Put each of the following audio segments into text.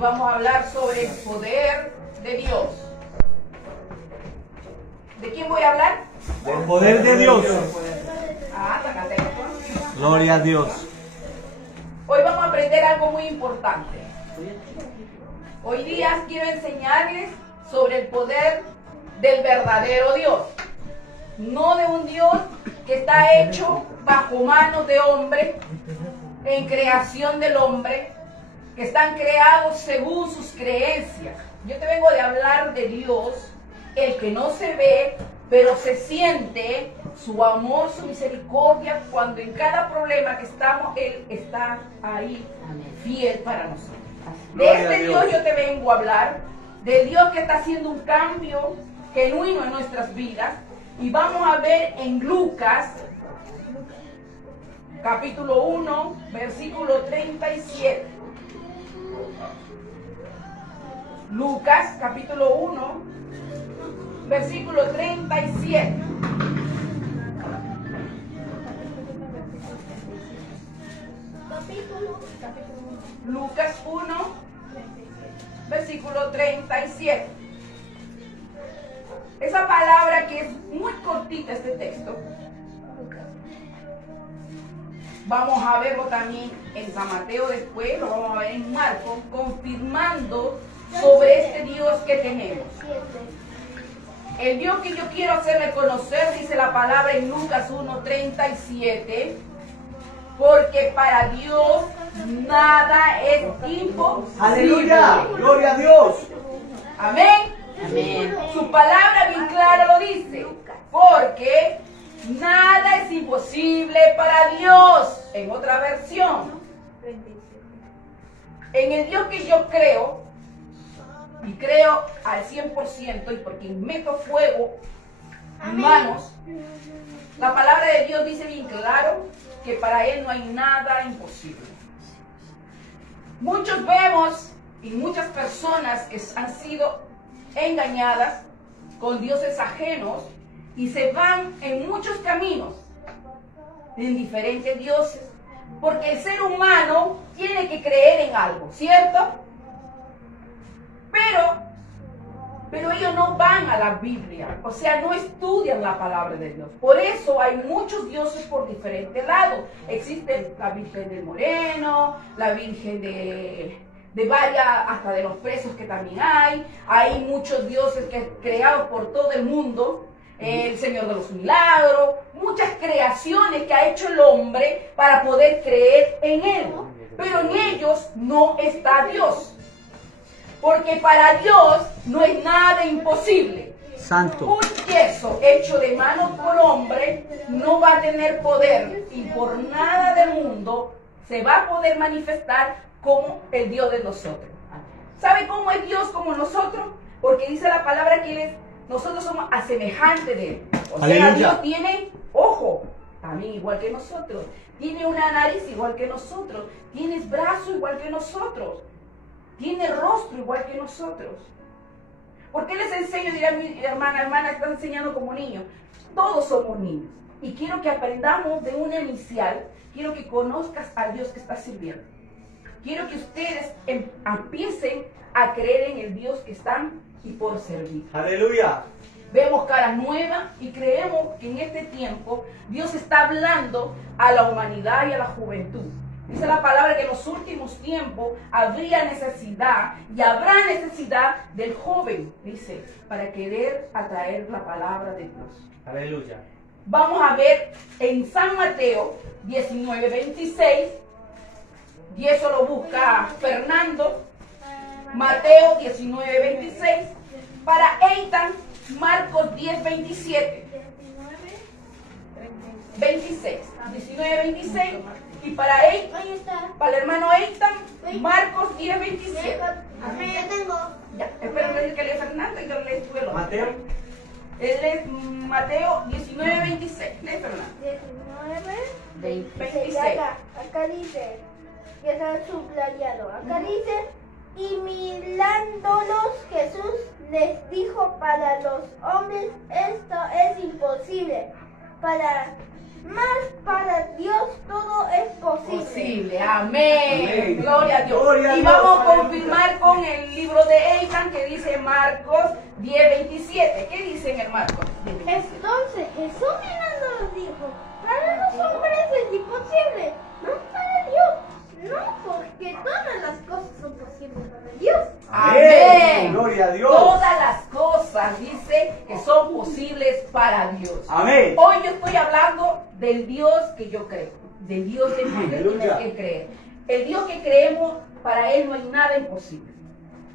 vamos a hablar sobre el poder de Dios. ¿De quién voy a hablar? Del poder de Dios. Sácate. Gloria a Dios. Hoy vamos a aprender algo muy importante. Hoy día quiero enseñarles sobre el poder del verdadero Dios. No de un Dios que está hecho bajo manos de hombre, en creación del hombre, que están creados según sus creencias. Yo te vengo de hablar de Dios, el que no se ve, pero se siente su amor, su misericordia, cuando en cada problema que estamos, Él está ahí, fiel para nosotros. De este Dios yo te vengo a hablar, del Dios que está haciendo un cambio genuino en nuestras vidas. Y vamos a ver en Lucas, capítulo 1, versículo 37. Lucas, capítulo 1, versículo 37. Lucas 1, versículo 37. Esa palabra que es muy cortita, este texto, vamos a verlo también en San Mateo, después lo vamos a ver en Marcos, confirmando sobre este Dios que tenemos. El Dios que yo quiero hacerle conocer, dice la palabra en Lucas 1:37, porque para Dios nada es imposible. Aleluya, gloria a Dios. Amén. Amén. Su palabra bien clara lo dice, porque nada es imposible para Dios. En otra versión, en el Dios que yo creo, y creo al 100%, y porque meto fuego en manos, la palabra de Dios dice bien claro que para Él no hay nada imposible. Muchos vemos y muchas personas que han sido engañadas con dioses ajenos y se van en muchos caminos, en diferentes dioses, porque el ser humano tiene que creer en algo, ¿cierto? Pero ellos no van a la Biblia, o sea, no estudian la palabra de Dios. Por eso hay muchos dioses por diferentes lados. Existe la Virgen del Moreno, la Virgen de varias, hasta de los presos que también hay muchos dioses creados por todo el mundo, el Señor de los Milagros, muchas creaciones que ha hecho el hombre para poder creer en Él, pero en ellos no está Dios, porque para Dios no es nada imposible. Santo. Un yeso hecho de mano por hombre no va a tener poder y por nada del mundo se va a poder manifestar como el Dios de nosotros. ¿Sabe cómo es Dios como nosotros? Porque dice la palabra que nosotros somos a semejante de Él. O sea, Aleluya. Dios tiene ojo, también igual que nosotros. Tiene una nariz igual que nosotros. Tiene brazo igual que nosotros. Tiene rostro igual que nosotros. ¿Por qué les enseño? Dirá mi hermana, está enseñando como niños. Todos somos niños. Y quiero que aprendamos de una inicial. Quiero que conozcas al Dios que estás sirviendo. Quiero que ustedes empiecen a creer en el Dios que están y por servir. Aleluya. Vemos caras nuevas y creemos que en este tiempo Dios está hablando a la humanidad y a la juventud. Dice la palabra que en los últimos tiempos habría necesidad y habrá necesidad del joven, dice, para querer atraer la palabra de Dios. Aleluya. Vamos a ver en San Mateo 19:26, y eso lo busca Fernando, Mateo 19:26, para Eitan, Marcos 10:27, 19:26, y para Eitan, para el hermano Eitan, Marcos 10:27. Ya tengo. Ya, espero que lea Fernando y yo leo tú el otro. Mateo. Él es Mateo 19:26. Lee Fernando. 19:26. Acá dice, ya está subrayado. Acá dice, y mirándolos Jesús les dijo, para los hombres esto es imposible, Mas para Dios todo es posible. Amén. Amén. Gloria a Dios. Gloria a Y Dios, vamos a aleluya. confirmar con el libro de Eitan que dice Marcos 10:27. ¿Qué dice en el Marcos 10:27? Entonces Jesús mirándolos dijo, para los hombres es imposible, no para Dios. No, porque todas las cosas son posibles para Dios. Amén. Gloria a Dios. Todas las cosas dice que son posibles para Dios. Amén. Hoy yo estoy hablando del Dios que yo creo, del Dios en el que Aleluya. tienes que creer. El Dios que creemos, para Él no hay nada imposible.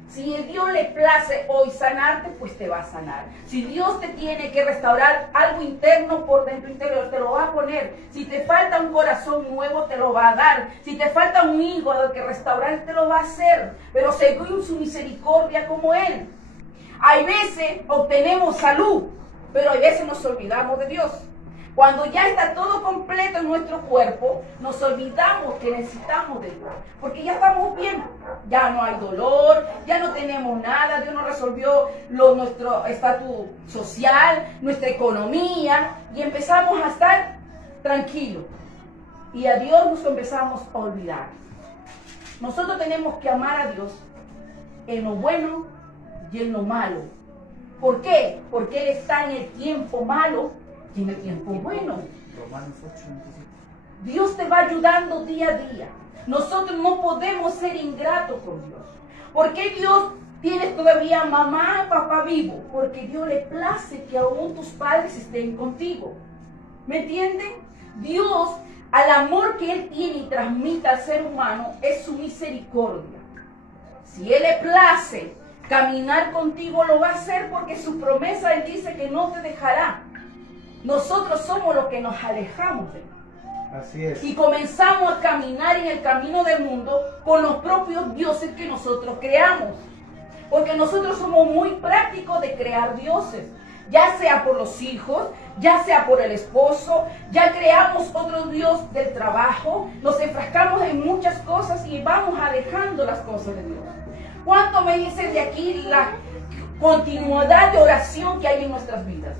Si el Dios le place hoy sanarte, pues te va a sanar. Si Dios te tiene que restaurar algo interno por dentro interior, te lo va a poner. Si te falta un corazón nuevo, te lo va a dar. Si te falta un hígado que restaurar, te lo va a hacer. Pero según su misericordia como Él. Hay veces obtenemos salud, pero hay veces nos olvidamos de Dios. Cuando ya está todo completo en nuestro cuerpo, nos olvidamos que necesitamos de Dios. Porque ya estamos bien. Ya no hay dolor, ya no tenemos nada. Dios nos resolvió nuestro estatus social, nuestra economía. Y empezamos a estar tranquilos. Y a Dios nos empezamos a olvidar. Nosotros tenemos que amar a Dios en lo bueno y en lo malo. ¿Por qué? Porque Él está en el tiempo malo y en el tiempo bueno. Romanos 8:27. Dios te va ayudando día a día. Nosotros no podemos ser ingratos con Dios. ¿Por qué Dios tiene todavía mamá, papá vivo? Porque Dios le place que aún tus padres estén contigo. ¿Me entienden? Dios, al amor que Él tiene y transmite al ser humano, es su misericordia. Si Él le place caminar contigo, lo va a hacer porque su promesa, Él dice que no te dejará. Nosotros somos los que nos alejamos de Él. Así es. Y comenzamos a caminar en el camino del mundo con los propios dioses que nosotros creamos. Porque nosotros somos muy prácticos de crear dioses. Ya sea por los hijos, ya sea por el esposo, ya creamos otro dios del trabajo. Nos enfrascamos en muchas cosas y vamos alejando las cosas de Dios. ¿Cuánto me dicen de aquí la continuidad de oración que hay en nuestras vidas?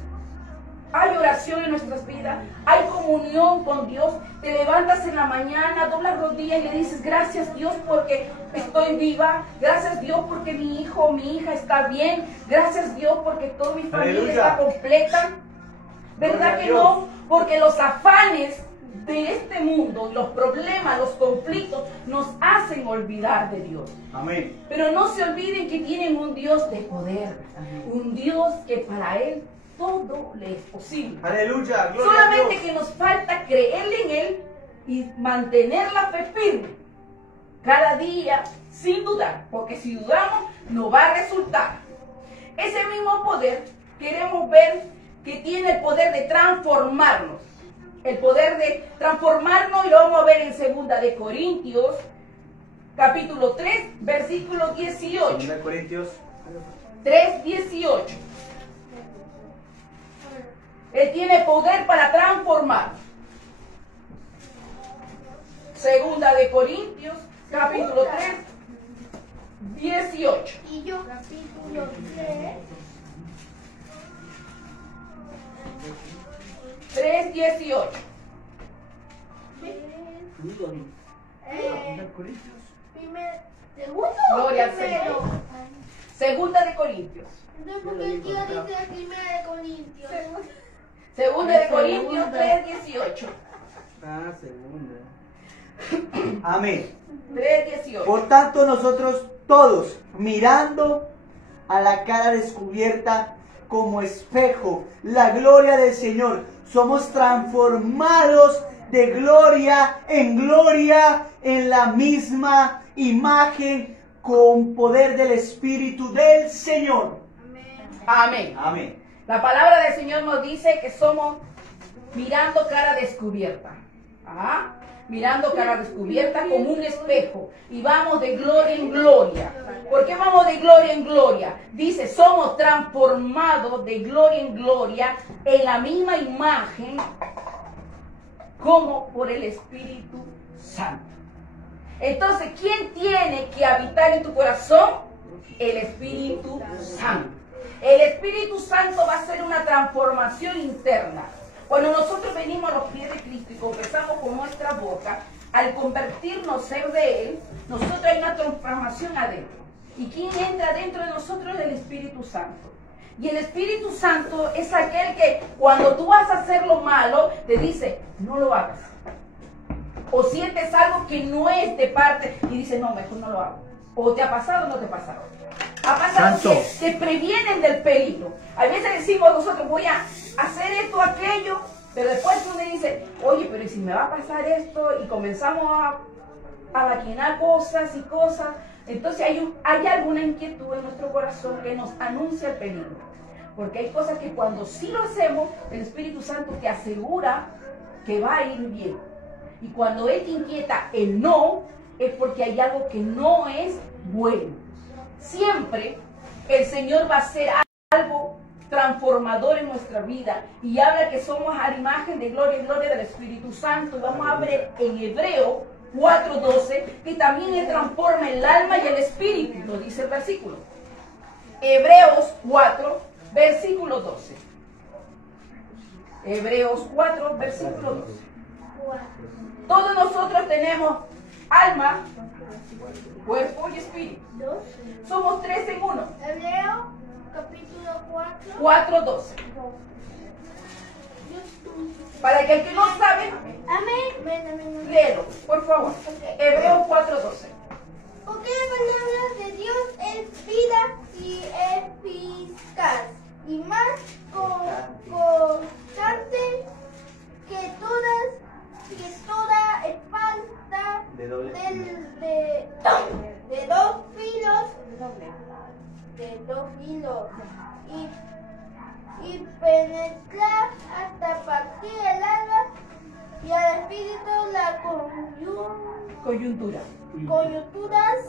Hay oración en nuestras vidas, hay comunión con Dios. Te levantas en la mañana, doblas rodillas y le dices gracias Dios porque estoy viva, gracias Dios porque mi hijo o mi hija está bien, gracias Dios porque toda mi familia Aleluya. está completa. ¿Verdad Gloria a que Dios. no? Porque los afanes de este mundo, los problemas, los conflictos nos hacen olvidar de Dios. Amén. Pero no se olviden que tienen un Dios de poder, un Dios que para Él todo le es posible. Aleluya. Gloria a Solamente Dios. que nos falta creerle en Él y mantener la fe firme cada día sin dudar, porque si dudamos no va a resultar. Ese mismo poder queremos ver que tiene el poder de transformarnos. El poder de transformarnos y lo vamos a ver en 2 de Corintios, capítulo 3, versículo 18. 2 Corintios 3:18. Él tiene poder para transformar. 2 de Corintios, capítulo 3, 18. Y yo, capítulo 3. 3:18. Segundo Gloria al primero. Señor. 2 de Corintios. Entonces, ¿por qué el tío dice primera de Corintios? 2 de Corintios 3:18. Ah, segunda. Amén. 3:18. Por tanto, nosotros todos, mirando a la cara descubierta como espejo la gloria del Señor, somos transformados de gloria en la misma imagen con poder del Espíritu del Señor. Amén. Amén. La palabra del Señor nos dice que somos mirando cara descubierta. Ajá. Mirando cara descubierta como un espejo. Y vamos de gloria en gloria. ¿Por qué vamos de gloria en gloria? Dice, somos transformados de gloria en gloria en la misma imagen como por el Espíritu Santo. Entonces, ¿quién tiene que habitar en tu corazón? El Espíritu Santo. El Espíritu Santo va a hacer una transformación interna. Cuando nosotros venimos a los pies de Cristo y confesamos con nuestra boca, al convertirnos ser de Él, nosotros hay una transformación adentro. ¿Y quién entra dentro de nosotros? El Espíritu Santo. Y el Espíritu Santo es aquel que cuando tú vas a hacer lo malo, te dice, no lo hagas. O sientes algo que no es de parte y dices, no, mejor no lo hago. O te ha pasado o no te ha pasado. Ha pasado que te previenen del peligro. A veces decimos nosotros, voy a hacer esto, aquello, pero después tú me dices, oye, pero ¿y si me va a pasar esto? Y comenzamos a maquinar cosas y cosas. Entonces hay alguna inquietud en nuestro corazón que nos anuncia el peligro. Porque hay cosas que cuando sí lo hacemos, el Espíritu Santo te asegura que va a ir bien. Y cuando Él te inquieta el no, es porque hay algo que no es bueno. Siempre el Señor va a hacer algo transformador en nuestra vida. Y habla que somos a la imagen de gloria y gloria del Espíritu Santo. Vamos a ver en Hebreo 4:12, que también Él transforma el alma y el espíritu, lo dice el versículo. Hebreos 4, versículo 12. Hebreos 4, versículo 12. Todos nosotros tenemos alma, cuerpo y espíritu. Somos tres en uno. Hebreo, capítulo 4. 4:12. Para que el que no sabe, Amén. léelo, por favor. Hebreos 4:12. Porque la palabra de Dios es vida y eficaz y más constante que toda espada de dos filos y penetra hasta partir el alma y al espíritu la Coyuntura. coyunturas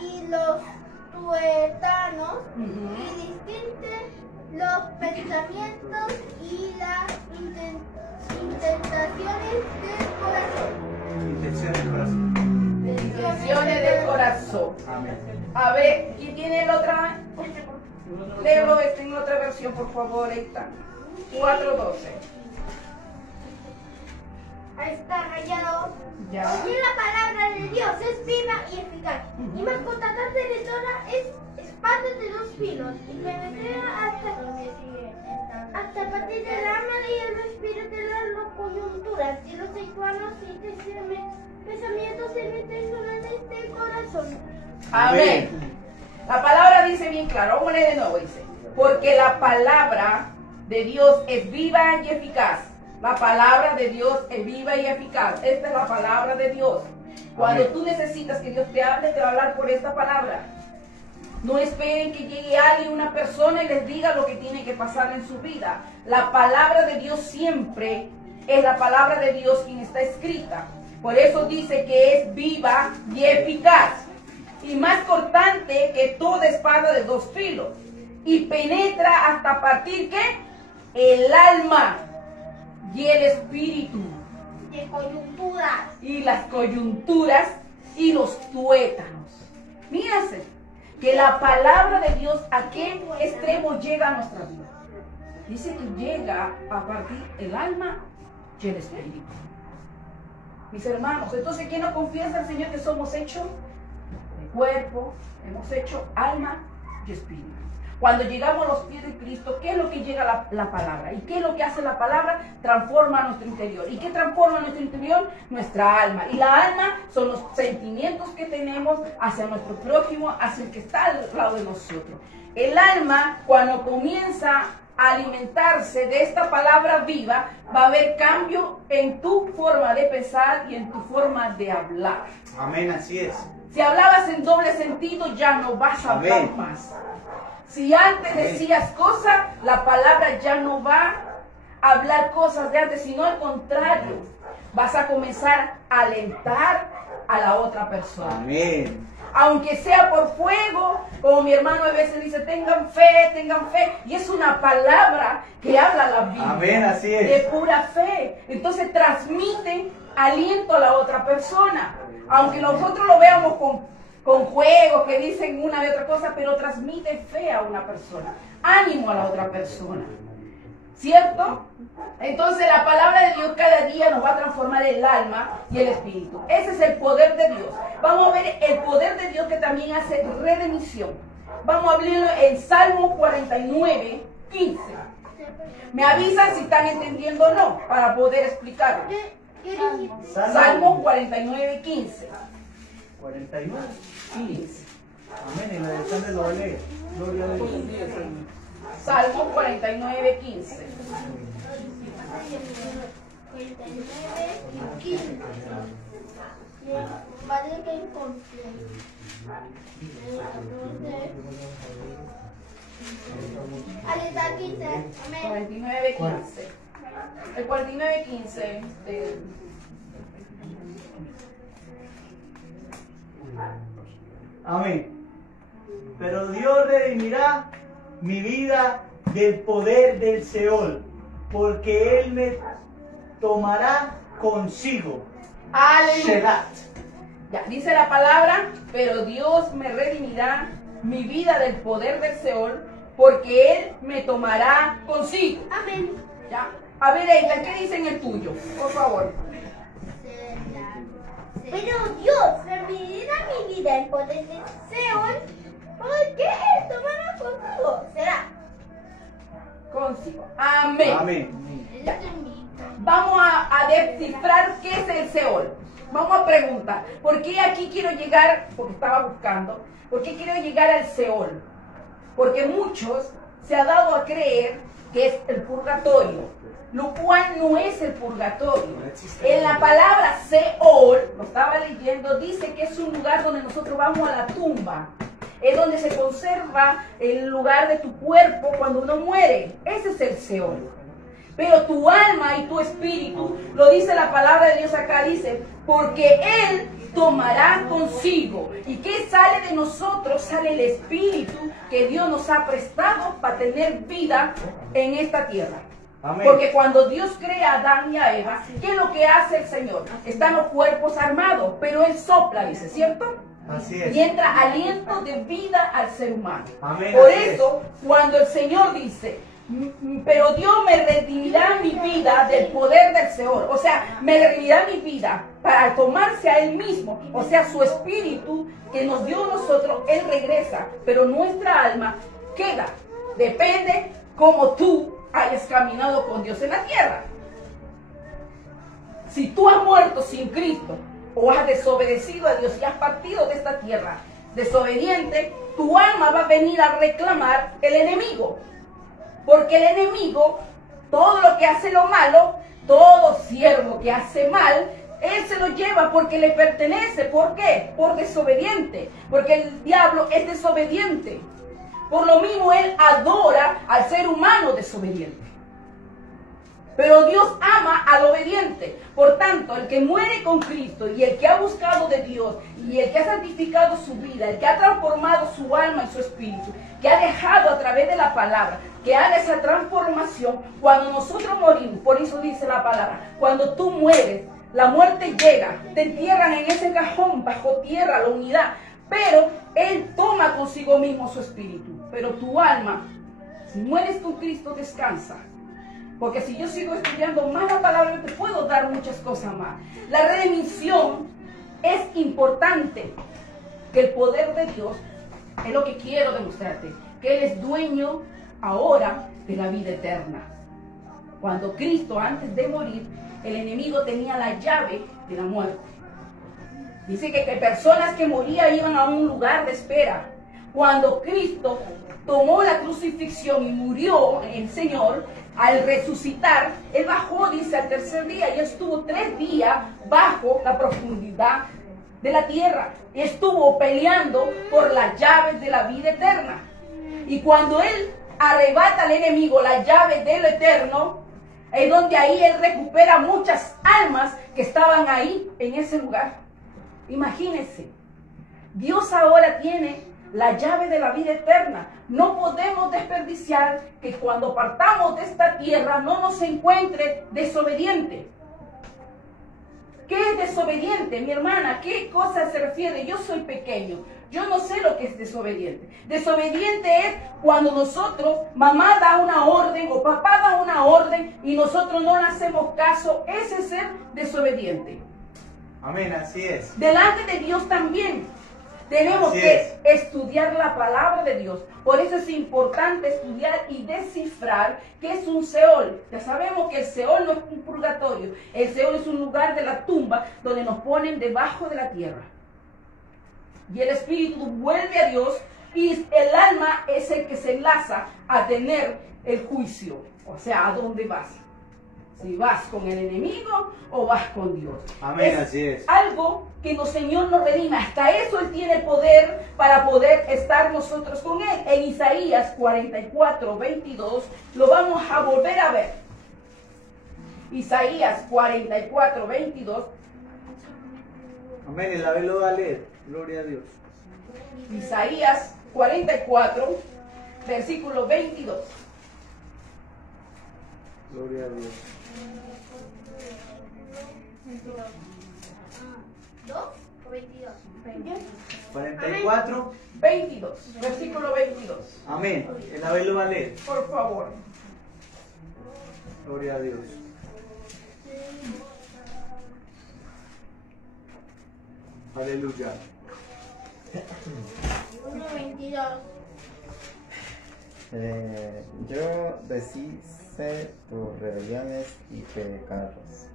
y los tuétanos y distingue los pensamientos y las intentaciones del corazón. Intenciones del corazón. Amén. A ver, ¿quién tiene la otra? Léelo en la otra versión, por favor. Ahí está. 4:12. Ahí está rayado. Ya. Porque la palabra de Dios es viva y eficaz. Y más cortante de toda es espada de dos filos. Y penetra hasta partir del alma y el espíritu de las coyunturas y los sexuales y pensamientos y intenciones del corazón. Amén. La palabra dice bien claro. Vamos a leer de nuevo. Dice, porque la palabra de Dios es viva y eficaz. La palabra de Dios es viva y eficaz. Esta es la palabra de Dios. Cuando tú necesitas que Dios te hable, te va a hablar por esta palabra. No esperen que llegue alguien, una persona, y les diga lo que tiene que pasar en su vida. La palabra de Dios siempre es la palabra de Dios quien está escrita. Por eso dice que es viva y eficaz. Y más cortante que toda espada de dos filos. Y penetra hasta partir, ¿qué? El alma y el espíritu. De coyunturas. Y las coyunturas y los tuétanos. Mírase, que la palabra de Dios a qué extremo llega a nuestra vida. Dice que llega a partir el alma y el espíritu. Mis hermanos, entonces ¿quién nos confiesa al Señor que somos hechos de cuerpo, hemos hecho alma y espíritu? Cuando llegamos a los pies de Cristo, ¿qué es lo que llega la palabra? ¿Y qué es lo que hace la palabra? Transforma nuestro interior. ¿Y qué transforma nuestro interior? Nuestra alma. Y la alma son los sentimientos que tenemos hacia nuestro prójimo, hacia el que está al lado de nosotros. El alma, cuando comienza a alimentarse de esta palabra viva, va a haber cambio en tu forma de pensar y en tu forma de hablar. Amén, así es. Si hablabas en doble sentido, ya no vas a hablar Amén. más. Si antes decías cosas, la palabra ya no va a hablar cosas de antes, sino al contrario, vas a comenzar a alentar a la otra persona. Amén. Aunque sea por fuego, como mi hermano a veces dice, tengan fe, y es una palabra que habla la Biblia. Amén, así es. De pura fe. Entonces transmiten aliento a la otra persona. Aunque nosotros lo veamos con juegos que dicen una y otra cosa, pero transmite fe a una persona, ánimo a la otra persona. ¿cierto? Entonces la palabra de Dios cada día nos va a transformar el alma y el espíritu. Ese es el poder de Dios. Vamos a ver el poder de Dios que también hace redención. Vamos a abrirlo en Salmo 49, 15. Me avisan si están entendiendo o no, para poder explicarlo. Salmo 49, 15. 49. 15. Amén. Y la de Sandra lo va a leer. Gloria a Dios. Salmo 49, 15. 49 y 15. Vale que encontré. Ahí está 15. Amén. 49, 15. El 49, 15 de... Amén. Pero Dios redimirá mi vida del poder del Seol, porque Él me tomará consigo. Aleluya. Shelat. Ya, dice la palabra, pero Dios me redimirá mi vida del poder del Seol, porque Él me tomará consigo. Amén. Ya. A ver, Eitan, ¿qué dice en el tuyo? Por favor. Pero Dios redimirá mi vida en poder del Seol, porque Él tomará consigo. Será. Consigo. Amén. Amén. Ya. Vamos a descifrar qué es el Seol. Vamos a preguntar, ¿por qué aquí quiero llegar? Porque estaba buscando, ¿por qué quiero llegar al Seol? Porque muchos se ha dado a creer que es el purgatorio, lo cual no es el purgatorio. En la palabra Seol, lo estaba leyendo, dice que es un lugar donde nosotros vamos a la tumba. Es donde se conserva el lugar de tu cuerpo cuando uno muere. Ese es el Seol. Pero tu alma y tu espíritu, lo dice la palabra de Dios acá, dice, porque Él tomará consigo. ¿Y qué sale de nosotros? Sale el espíritu que Dios nos ha prestado para tener vida en esta tierra. Amén. Porque cuando Dios crea a Adán y a Eva, ¿qué es lo que hace el Señor? Están los cuerpos armados, pero Él sopla, dice, ¿cierto? Así es. Y entra aliento de vida al ser humano. Amén, Por así eso, cuando el Señor dice, pero Dios me redimirá mi vida del poder del Seol, o sea, me redimirá mi vida para tomarse a Él mismo, o sea, su espíritu que nos dio a nosotros, Él regresa, pero nuestra alma queda. Depende cómo tú hayas caminado con Dios en la tierra. Si tú has muerto sin Cristo o has desobedecido a Dios y has partido de esta tierra desobediente, tu alma va a venir a reclamar el enemigo. Porque el enemigo, todo lo que hace lo malo, todo siervo que hace mal, él se lo lleva porque le pertenece. ¿Por qué? Por desobediente. Porque el diablo es desobediente. Por lo mismo él adora al ser humano desobediente. Pero Dios ama al obediente. Por tanto, el que muere con Cristo y el que ha buscado de Dios y el que ha santificado su vida, el que ha transformado su alma y su espíritu, que ha dejado a través de la palabra, que haga esa transformación, cuando nosotros morimos, por eso dice la palabra, cuando tú mueres, la muerte llega, te entierran en ese cajón, bajo tierra, la unidad, pero Él toma consigo mismo su espíritu. Pero tu alma, si mueres con Cristo, descansa. Porque si yo sigo estudiando más la palabra, yo te puedo dar muchas cosas más. La redención es importante, que el poder de Dios, es lo que quiero demostrarte, que Él es dueño ahora de la vida eterna. Cuando Cristo, antes de morir, el enemigo tenía la llave de la muerte. Dice que personas que morían iban a un lugar de espera. Cuando Cristo tomó la crucifixión y murió el Señor, al resucitar, Él bajó, dice, al tercer día, y estuvo 3 días bajo la profundidad de la tierra. Estuvo peleando por las llaves de la vida eterna. Y cuando Él arrebata al enemigo las llaves de lo eterno, es donde ahí Él recupera muchas almas que estaban ahí en ese lugar. Imagínense, Dios ahora tiene la llave de la vida eterna. No podemos desperdiciar que cuando partamos de esta tierra no nos encuentre desobediente. ¿Qué es desobediente? Mi hermana, ¿qué cosa se refiere? Yo soy pequeño. Yo no sé lo que es desobediente. Desobediente es cuando nosotros, mamá da una orden o papá da una orden y nosotros no le hacemos caso. Ese es ser desobediente. Amén, así es. Delante de Dios también. Tenemos Así que estudiar la palabra de Dios. Por eso es importante estudiar y descifrar qué es un Seol. Ya sabemos que el Seol no es un purgatorio. El Seol es un lugar de la tumba donde nos ponen debajo de la tierra. Y el espíritu vuelve a Dios y el alma es el que se enlaza a tener el juicio. O sea, ¿a dónde vas? Si vas con el enemigo o vas con Dios. Amén, así es. Algo que el Señor nos redime. Hasta eso Él tiene poder para poder estar nosotros con Él. En Isaías 44, 22 lo vamos a volver a ver. Isaías 44, 22. Amén, el ave lo va a leer. Gloria a Dios. Isaías 44, versículo 22. Gloria a Dios. 2 o 22. 44. 22, versículo 22. Amén. El ave lo va a leer. Por favor. Gloria a Dios. Aleluya. 1:22. Yo deshice tus rebeliones y pecados,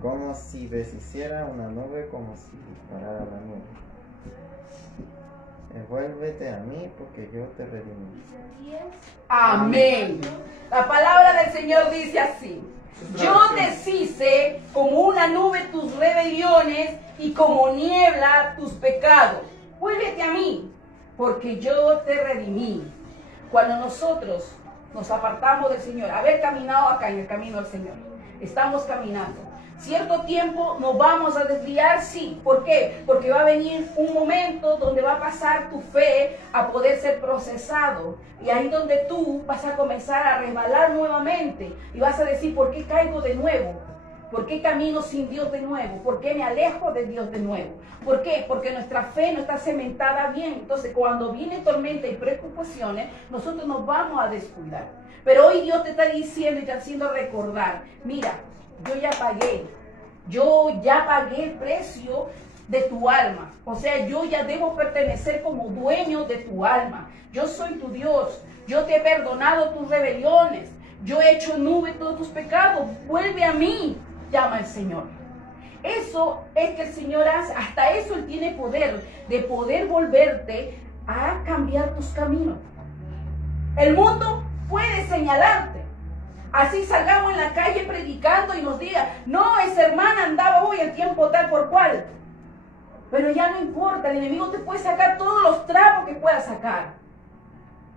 como si deshiciera una nube, como si disparara la nube. Vuélvete a mí, porque yo te redimí. Amén. La palabra del Señor dice así: yo deshice como una nube tus rebeliones y como niebla tus pecados. Vuélvete a mí, porque yo te redimí. Cuando nosotros nos apartamos del Señor, haber caminado acá en el camino del Señor, estamos caminando. Cierto tiempo nos vamos a desviar, sí. ¿Por qué? Porque va a venir un momento donde va a pasar tu fe a poder ser procesado. Y ahí donde tú vas a comenzar a resbalar nuevamente. Y vas a decir, ¿por qué caigo de nuevo? ¿Por qué camino sin Dios de nuevo? ¿Por qué me alejo de Dios de nuevo? ¿Por qué? Porque nuestra fe no está cementada bien. Entonces, cuando viene tormenta y preocupaciones, nosotros nos vamos a descuidar. Pero hoy Dios te está diciendo y te está haciendo recordar, mira, yo ya pagué el precio de tu alma. O sea, yo ya debo pertenecer como dueño de tu alma. Yo soy tu Dios. Yo te he perdonado tus rebeliones. Yo he hecho nube todos tus pecados. Vuelve a mí, llama el Señor. Eso es que el Señor hace. Hasta eso Él tiene poder de poder volverte a cambiar tus caminos. El mundo puede señalarte. Así salgamos en la calle predicando y nos diga, no, esa hermana andaba hoy en tiempo tal por cual. Pero ya no importa, el enemigo te puede sacar todos los trapos que pueda sacar.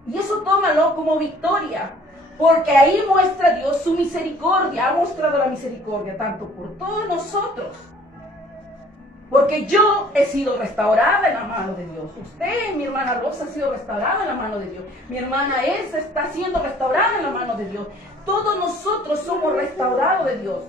Y eso tómalo como victoria, porque ahí muestra Dios su misericordia. Ha mostrado la misericordia tanto por todos nosotros. Porque yo he sido restaurada en la mano de Dios. Usted, mi hermana Rosa, ha sido restaurada en la mano de Dios. Mi hermana Elsa está siendo restaurada en la mano de Dios. Todos nosotros somos restaurados de Dios.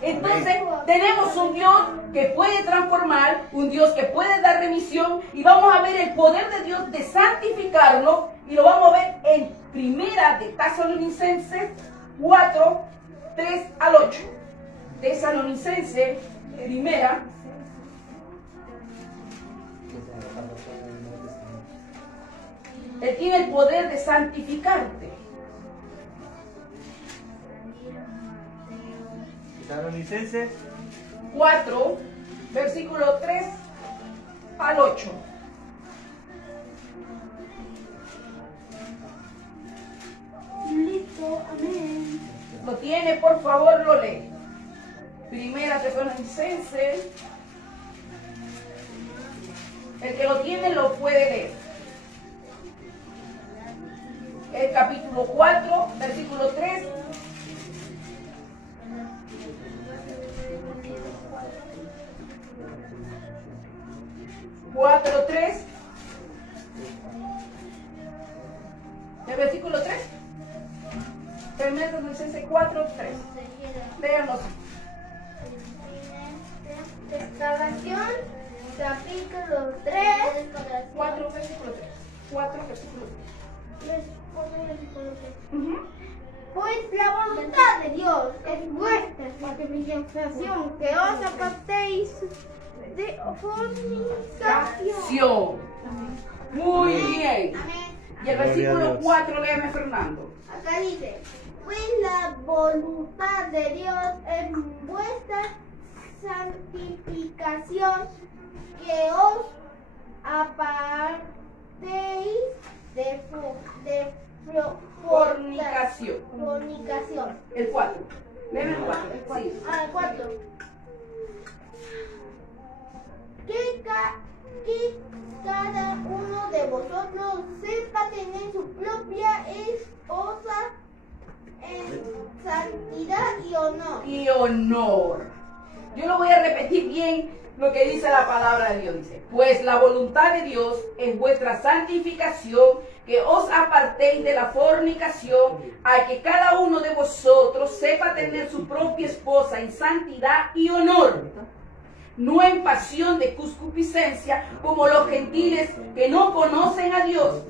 Entonces, tenemos un Dios que puede transformar, un Dios que puede dar remisión, y vamos a ver el poder de Dios de santificarnos, y lo vamos a ver en Primera de Tesalonicenses 4, 3 al 8. Tesalonicenses, primera. Él tiene el poder de santificarte. Tesalonicenses 4, versículo 3 al 8. Listo, amén. Lo tiene, por favor, lo lee. Primera Tesalonicenses. El que lo tiene lo puede leer. El capítulo 4, versículo 3. Cuatro, 3. El versículo 3. Primera Tesalonicenses 4, 3. Léanos. Galación, capítulo 3, 4 versículo 3. 4 versículo 3. Pues la voluntad de Dios es vuestra santificación, que os apartéis de fornicación. Acción. Muy bien. Amén. Y el versículo 4, léeme, Fernando. Acá dice, pues la voluntad de Dios es vuestra santificación, que os apartéis de Fornicación. fornicación. El 4. Léeme el 4. Sí. Ah, 4. Que cada uno de vosotros sepa tener su propia esposa en santidad y honor. Y honor. Yo lo voy a repetir bien lo que dice la palabra de Dios. Dice, pues la voluntad de Dios es vuestra santificación, que os apartéis de la fornicación, a que cada uno de vosotros sepa tener su propia esposa en santidad y honor, no en pasión de concupiscencia, como los gentiles que no conocen a Dios.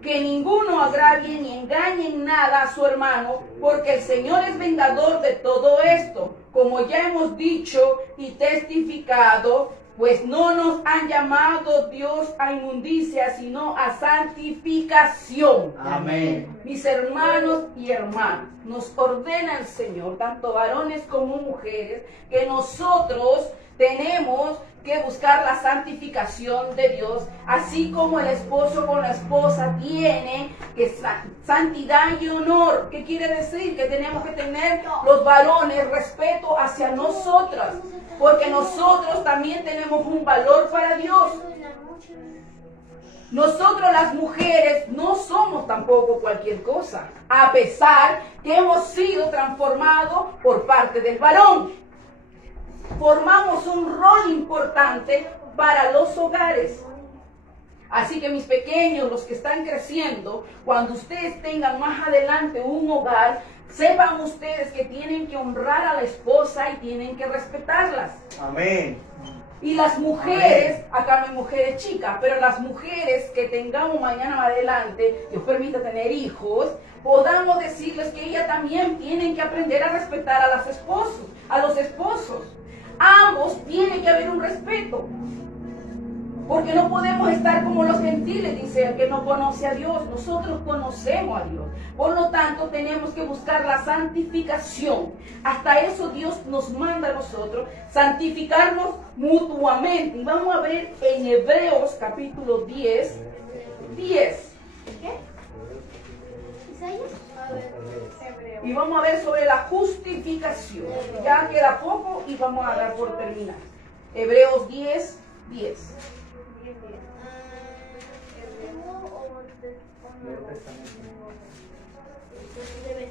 Que ninguno agravie ni engañe en nada a su hermano, porque el Señor es vengador de todo esto, como ya hemos dicho y testificado, pues no nos han llamado Dios a inmundicia, sino a santificación. Amén. Mis hermanos y hermanas, nos ordena el Señor, tanto varones como mujeres, que nosotros tenemos que buscar la santificación de Dios, así como el esposo con la esposa tiene que santidad y honor. ¿Qué quiere decir? Que tenemos que tener los varones respeto hacia nosotras, porque nosotros también tenemos un valor para Dios. Nosotros las mujeres no somos tampoco cualquier cosa, a pesar que hemos sido transformados por parte del varón. Formamos un rol importante para los hogares. Así que mis pequeños, los que están creciendo, cuando ustedes tengan más adelante un hogar, sepan ustedes que tienen que honrar a la esposa y tienen que respetarlas. Amén. Y las mujeres, acá no hay mujeres chicas, pero las mujeres que tengamos mañana más adelante, Dios permita tener hijos, podamos decirles que ellas también tienen que aprender a respetar a los esposos. Ambos tienen que haber un respeto. Porque no podemos estar como los gentiles, dice el que no conoce a Dios. Nosotros conocemos a Dios. Por lo tanto, tenemos que buscar la santificación. Hasta eso Dios nos manda a nosotros santificarnos mutuamente. Y vamos a ver en Hebreos capítulo 10. ¿Qué? ¿Isaías? Y vamos a ver sobre la justificación. Ya queda poco y vamos a dar por terminar. Hebreos 10, 10.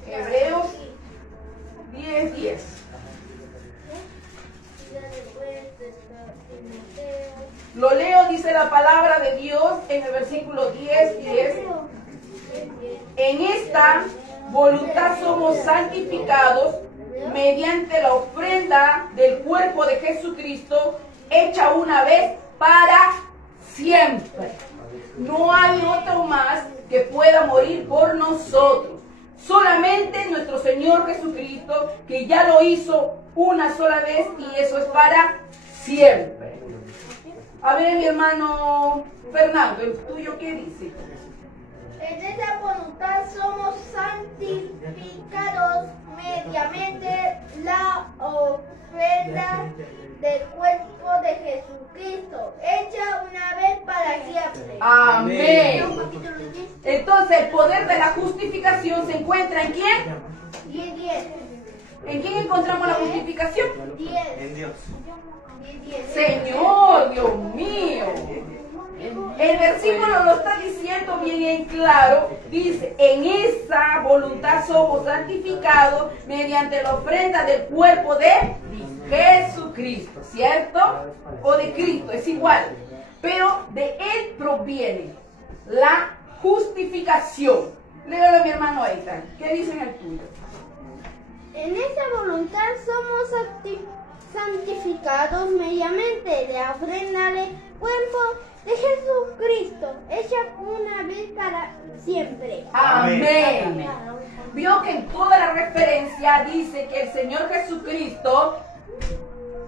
Hebreos 10, 10. Lo leo, dice la palabra de Dios en el versículo 10, 10. En esta voluntad somos santificados mediante la ofrenda del cuerpo de Jesucristo, hecha una vez para siempre. No hay otro más que pueda morir por nosotros. Solamente nuestro Señor Jesucristo, que ya lo hizo una sola vez, y eso es para siempre. A ver, mi hermano Fernando, ¿el tuyo qué dice? En esa voluntad somos santificados mediante la ofrenda del cuerpo de Jesucristo, hecha una vez para siempre. Amén. Entonces, el poder de la justificación se encuentra ¿en quién? 10, 10. ¿En quién encontramos la justificación? 10. En Dios. 10. Señor, Dios mío. El versículo lo está diciendo bien en claro. Dice, en esa voluntad somos santificados mediante la ofrenda del cuerpo de Jesucristo, ¿cierto? O de Cristo, es igual. Pero de Él proviene la justificación. Léalo a mi hermano Eitan. ¿Qué dice en el tuyo? En esa voluntad somos santificados mediante la ofrenda del cuerpo de Jesucristo, hecha una vez para siempre. Amén. Vio que en toda la referencia dice que el Señor Jesucristo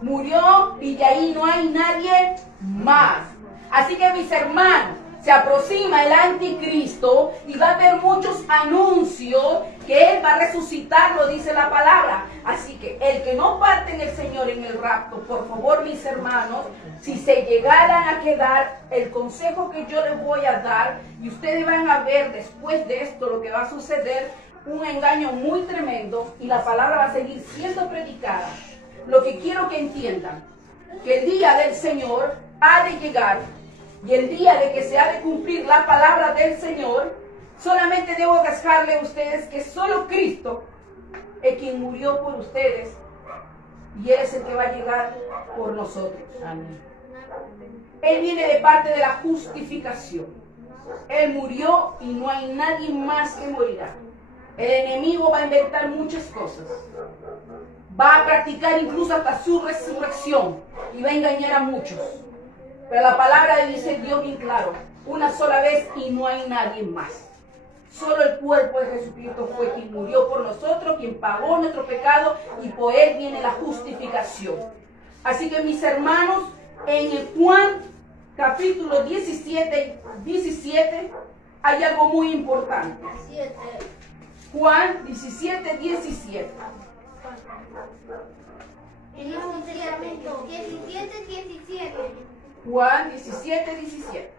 murió y de ahí no hay nadie más. Así que mis hermanos, se aproxima el anticristo y va a haber muchos anuncios que Él va a resucitar, lo dice la palabra. Así que el que no parte en el Señor en el rapto, por favor mis hermanos, si se llegaran a quedar, el consejo que yo les voy a dar, y ustedes van a ver después de esto lo que va a suceder, un engaño muy tremendo y la palabra va a seguir siendo predicada. Lo que quiero que entiendan, que el día del Señor ha de llegar. Y el día de que se ha de cumplir la palabra del Señor, solamente debo dejarle a ustedes que solo Cristo es quien murió por ustedes y Él es el que va a llegar por nosotros. Amén. Él viene de parte de la justificación. Él murió y no hay nadie más que morirá. El enemigo va a inventar muchas cosas. Va a practicar incluso hasta su resurrección y va a engañar a muchos. Pero la palabra dice Dios bien claro, una sola vez y no hay nadie más. Solo el cuerpo de Jesucristo fue quien murió por nosotros, quien pagó nuestro pecado y por Él viene la justificación. Así que mis hermanos, en el Juan capítulo 17 hay algo muy importante. Juan 17. 17. Juan 17.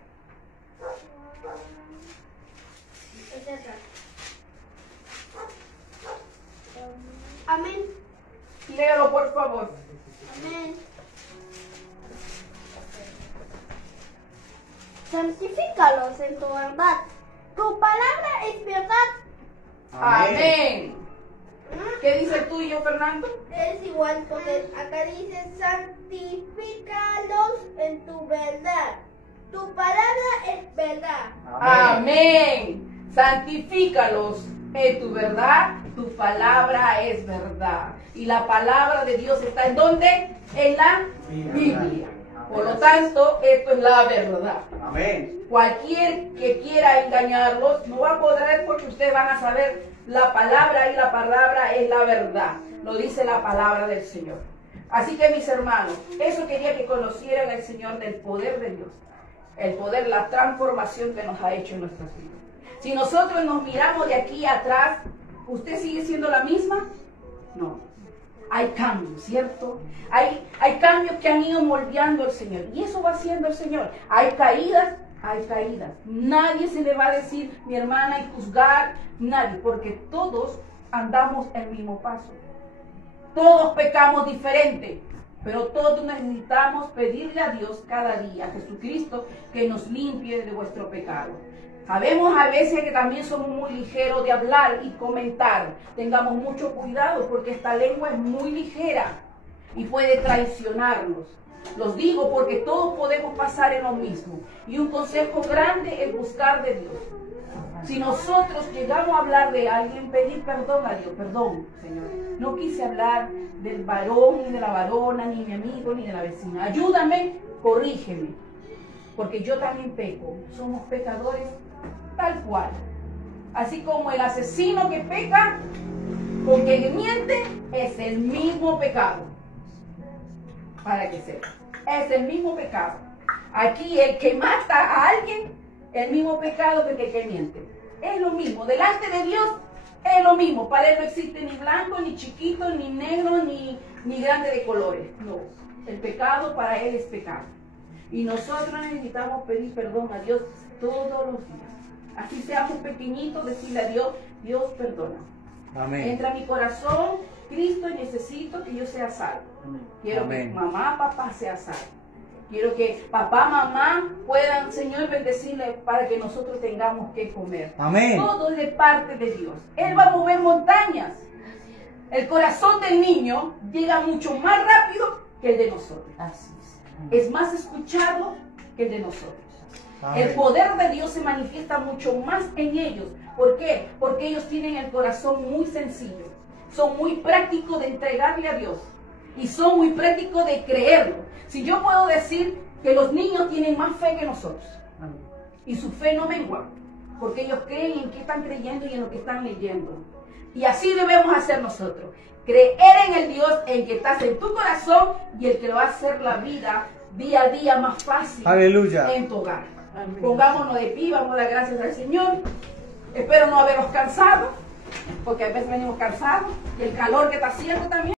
Amén. Léalo por favor. Amén. Santifícalos en tu verdad. Tu palabra es verdad. Amén. ¿Qué dice el tuyo, Fernando? Es igual porque acá dice santifícalos en tu verdad. Tu palabra es verdad. Amén. Santifícalos en tu verdad. Tu palabra es verdad. Y la palabra de Dios está ¿en dónde? En la Biblia. Por lo tanto, esto es la verdad. Amén. Cualquier que quiera engañarlos no va a poder porque ustedes van a saber la palabra y la palabra es la verdad. Lo dice la palabra del Señor. Así que mis hermanos, eso quería que conocieran al Señor del poder de Dios. El poder, la transformación que nos ha hecho en nuestras vidas. Si nosotros nos miramos de aquí atrás, ¿usted sigue siendo la misma? No. Hay cambios, ¿cierto? Hay cambios que han ido moldeando al Señor. Y eso va haciendo el Señor. Hay caídas. Nadie se le va a decir, mi hermana, y juzgar. Nadie. Porque todos andamos el mismo paso. Todos pecamos diferente. Pero todos necesitamos pedirle a Dios cada día, a Jesucristo, que nos limpie de vuestro pecado. Sabemos a veces que también somos muy ligeros de hablar y comentar. Tengamos mucho cuidado porque esta lengua es muy ligera y puede traicionarnos. Los digo porque todos podemos pasar en lo mismo. Y un consejo grande es buscar de Dios. Si nosotros llegamos a hablar de alguien, pedir perdón a Dios. Perdón, Señor. No quise hablar del varón, ni de la varona, ni de mi amigo, ni de la vecina. Ayúdame, corrígeme. Porque yo también peco. Somos pecadores tal cual. Así como el asesino que peca, con quien miente, es el mismo pecado. Para que sepa. Es el mismo pecado. Aquí el que mata a alguien, el mismo pecado que el que miente. Es lo mismo. Delante de Dios es lo mismo. Para Él no existe ni blanco, ni chiquito, ni negro, ni grande de colores. No. El pecado para Él es pecado. Y nosotros necesitamos pedir perdón a Dios todos los días. Así seamos pequeñitos, decirle a Dios, Dios perdona. Amén. Entra a mi corazón, Cristo, necesito que yo sea salvo. Quiero Amén. que mamá, papá sea salvo. Quiero que papá, mamá puedan, Señor, bendecirle para que nosotros tengamos que comer. Amén. Todo es de parte de Dios. Él va a mover montañas. El corazón del niño llega mucho más rápido que el de nosotros. Es más escuchado que el de nosotros. Amén. El poder de Dios se manifiesta mucho más en ellos. ¿Por qué? Porque ellos tienen el corazón muy sencillo. Son muy prácticos de entregarle a Dios. y son muy prácticos de creerlo. Si yo puedo decir que los niños tienen más fe que nosotros y su fe no mengua, porque ellos creen en qué están creyendo y en lo que están leyendo. Y así debemos hacer nosotros. Creer en el Dios en que estás en tu corazón y el que va a hacer la vida día a día más fácil. Aleluya. En tu hogar. Pongámonos de pie, vamos a dar gracias al Señor. Espero no haberos cansado, porque a veces venimos cansados y el calor que está haciendo también.